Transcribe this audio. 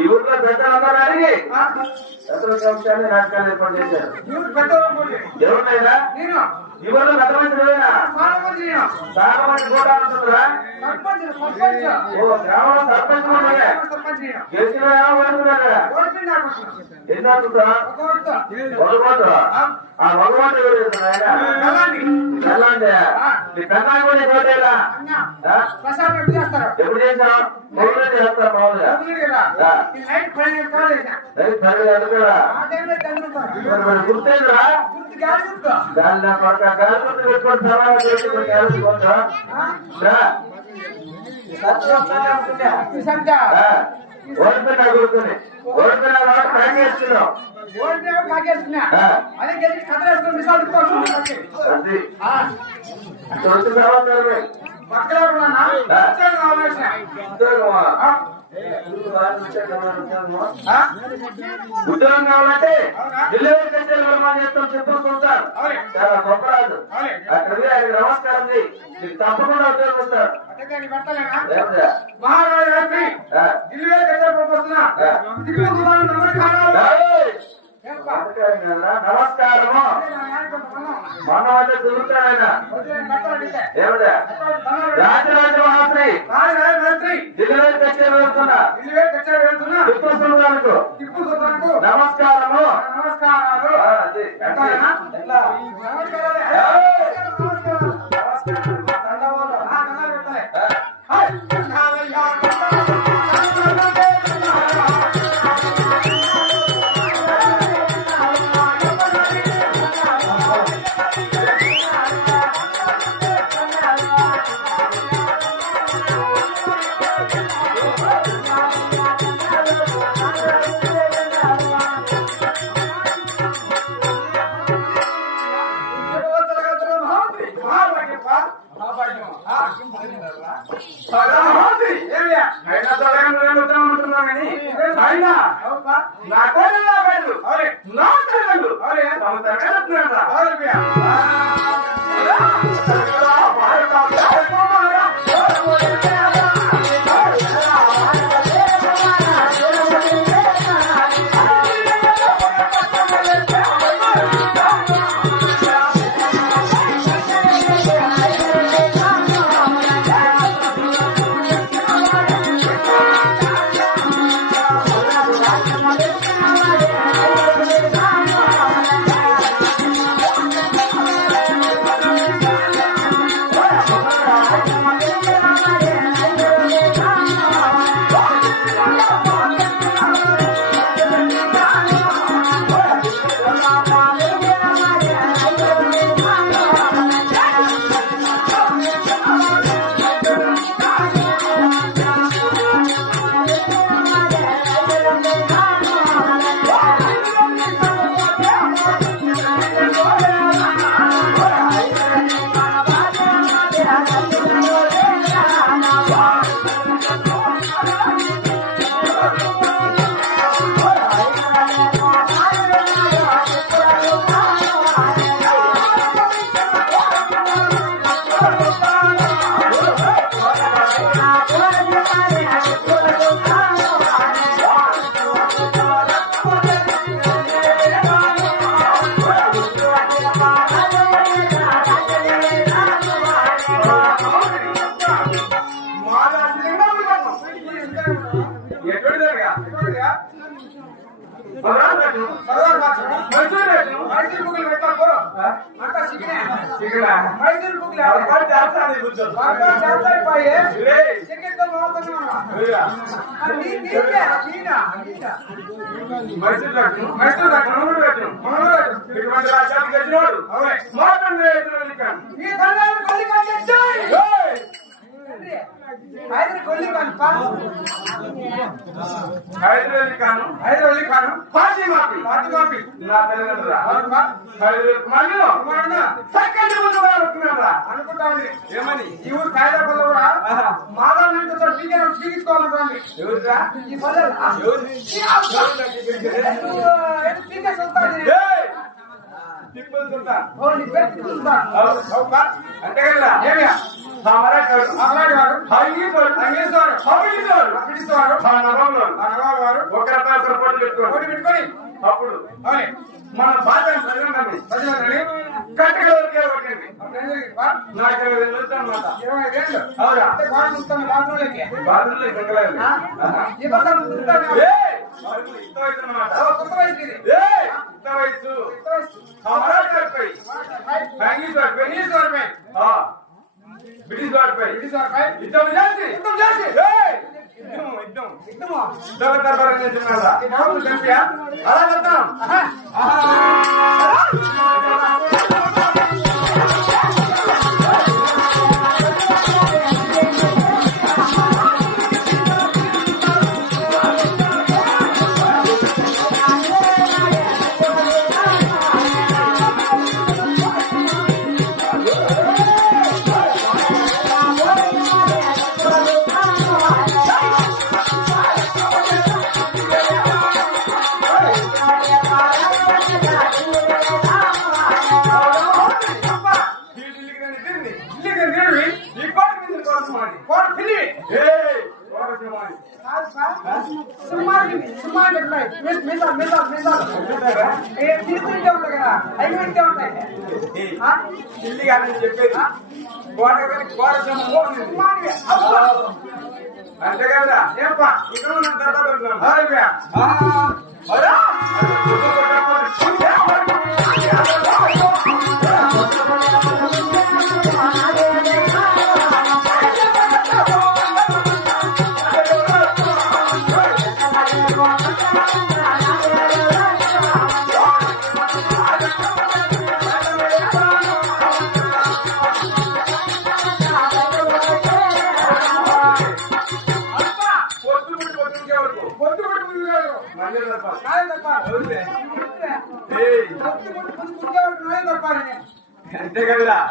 ఈ ఊర్లో పెద్దలందరూ సంవత్సరాలు నాటకాలు ఏర్పాటు చేశారు. ఎవరినైనా ఈ ఊర్లో పెద్ద మనిషినా చాలా మంది కూడా ఉంటుందా? సర్పంచ్ గెలిచిన ఎన్ని అవుతుందా? మగవాడు ఆ మగవాడు ఎవరు పెన్నా కూడా కోటేలా ఎప్పుడు చేసాం? చేస్తారు మామూలుగా గుర్తేరా దాని పక్క గాలి పెట్టుకుంటారా? ఓడిపోయినా కూర్చుని ఓడిపోయినా కాకేస్తున్నాం. అదే కథ వేసుకుని మిసాలు ఉద్యోగం కావాలంటే డెలివరీ కచేరీ నిర్మాణం చేస్తాం చెప్పుకుంటారు. చాలా గొప్పరాజు అక్కడ ఆయనకు నమస్కారం చేయి, మీకు తప్పకుండా ఉద్యోగం వస్తారు. మహారాజు నమస్కారము మనం అంటే తిరుగుతాడైనా రాజరాజ మహాశ్రీ ఢిల్లీ కచేరీ వెళ్తున్నా టిప్పు సుల్తాన్కు నమస్కారము. నమస్కారాలు ఎటువంటిదిగా హైదరాబాద్ ఖాను పార్టీ మాపి నా అనుకుంటాండి ఏమని ఈ ఊరు కాయలపల్లి కూడా మాధవ్ నిండుతో పీగించుకోవాలండి ఎవరురా ఈ అంటే కదా ఏమియా పోటీ పెట్టుకొని అప్పుడు మన బాధ ప్రజలని కట్టగలకే ఒకటి నాకు 20 వేలు అనమాట 20 వేలు అవునా బాత్రూంలోకి వయసు బ్రిటిష్ వాడిపై యుద్ధం చేసి అలా వెళ్తాం చెప్పేది అంతే కదా ఏపా ఇక్కడ అంతే కదా